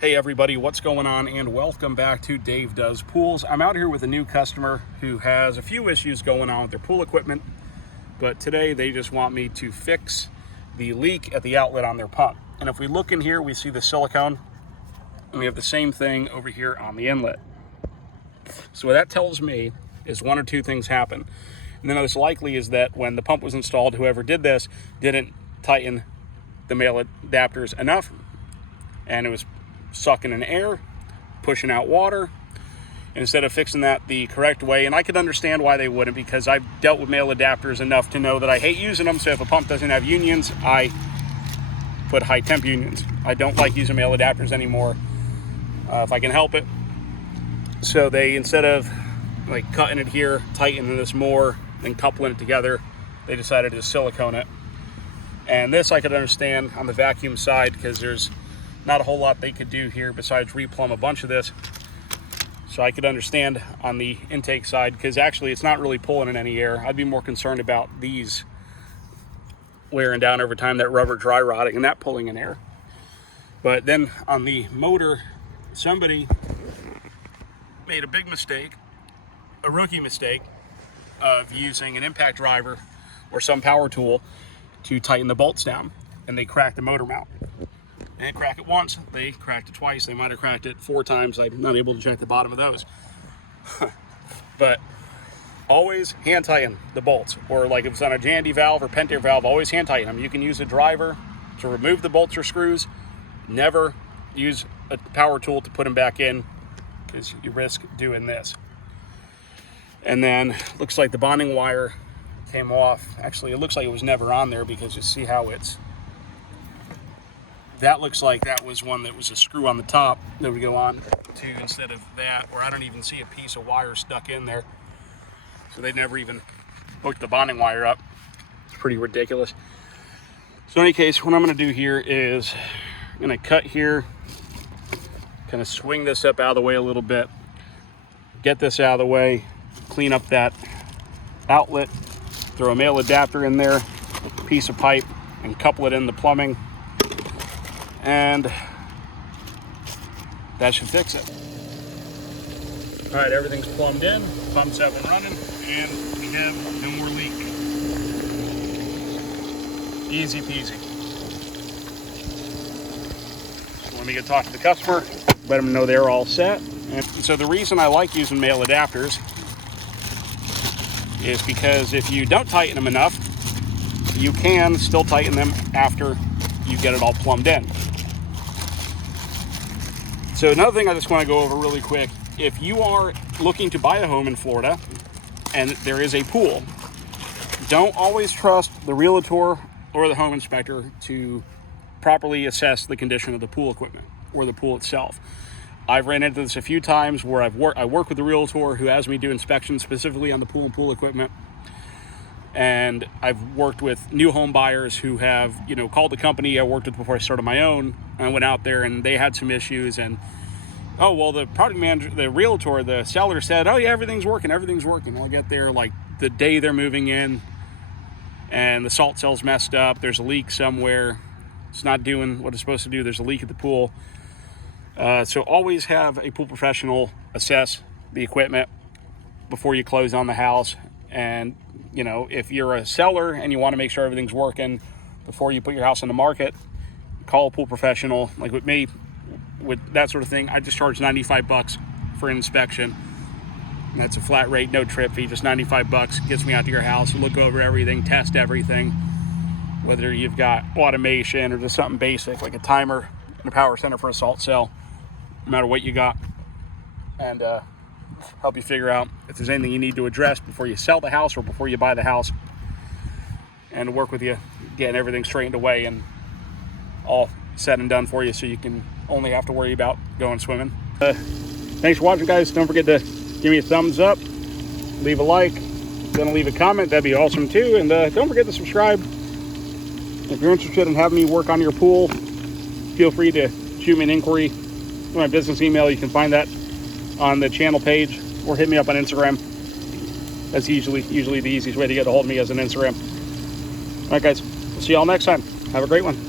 Hey everybody, what's going on, and welcome back to Dave Does Pools. I'm out here with a new customer who has a few issues going on with their pool equipment, but today they just want me to fix the leak at the outlet on their pump. And if we look in here, we see the silicone, and we have the same thing over here on the inlet. So what that tells me is one or two things happen. And the most likely is that when the pump was installed, whoever did this didn't tighten the male adapters enough, and it was sucking in air, pushing out water, and instead of fixing that the correct way. And I could understand why they wouldn't, because I've dealt with male adapters enough to know that I hate using them. So if a pump doesn't have unions, I put high temp unions. I don't like using male adapters anymore if I can help it. So they, instead of like cutting it here, tightening this more, and coupling it together, they decided to silicone it. And this I could understand on the vacuum side, because there's not a whole lot they could do here besides replumb a bunch of this. So I could understand on the intake side, because actually it's not really pulling in any air. I'd be more concerned about these wearing down over time, that rubber dry rotting and that pulling in air. But then on the motor, somebody made a big mistake, a rookie mistake, of using an impact driver or some power tool to tighten the bolts down, and they cracked the motor mount. They didn't crack it once, they cracked it twice. They might have cracked it 4 times. I'm not able to check the bottom of those. But always hand tighten the bolts, or like if it's on a Jandy valve or Pentair valve, always hand tighten them. You can use a driver to remove the bolts or screws. Never use a power tool to put them back in, because you risk doing this. And then looks like the bonding wire came off. Actually, it looks like it was never on there, because you see how that looks like that was one that was a screw on the top that would go on to, instead of that, or I don't even see a piece of wire stuck in there. So they never even hooked the bonding wire up. It's pretty ridiculous. So in any case, what I'm gonna do here is I'm gonna cut here, kind of swing this up out of the way a little bit, get this out of the way, clean up that outlet, throw a male adapter in there, a piece of pipe, and couple it in the plumbing. And that should fix it. All right, everything's plumbed in, pumps have been running, and we have no more leak. Easy peasy. So let me go talk to the customer, let them know they're all set. And so the reason I like using male adapters is because if you don't tighten them enough, you can still tighten them after you get it all plumbed in. So another thing I just want to go over really quick, if you are looking to buy a home in Florida and there is a pool, don't always trust the realtor or the home inspector to properly assess the condition of the pool equipment or the pool itself. I've ran into this a few times where I work with a realtor who has me do inspections specifically on the pool and pool equipment. And I've worked with new home buyers who have, called the company I worked with before I started my own. And I went out there and they had some issues, and oh, well, the product manager, the realtor, the seller said, oh yeah, everything's working. Well, I get there like the day they're moving in, and the salt cell's messed up. There's a leak somewhere. It's not doing what it's supposed to do. There's a leak at the pool. So always have a pool professional assess the equipment before you close on the house. And if you're a seller and you want to make sure everything's working before you put your house on the market, call a pool professional. Like with me, with that sort of thing, I just charge $95 for an inspection. And that's a flat rate, no trip fee, just $95. Gets me out to your house, look over everything, test everything. Whether you've got automation or just something basic like a timer and a power center for a salt cell, no matter what you got. And help you figure out if there's anything you need to address before you sell the house or before you buy the house, and work with you getting everything straightened away and all said and done for you, so you can only have to worry about going swimming. Thanks for watching, guys. Don't forget to give me a thumbs up, leave a like, then leave a comment. That'd be awesome too. And don't forget to subscribe. If you're interested in having me work on your pool, feel free to shoot me an inquiry. My business email, you can find that on the channel page, or hit me up on Instagram. That's usually the easiest way to get a hold of me, as an Instagram. All right, guys, we'll see y'all next time. Have a great one.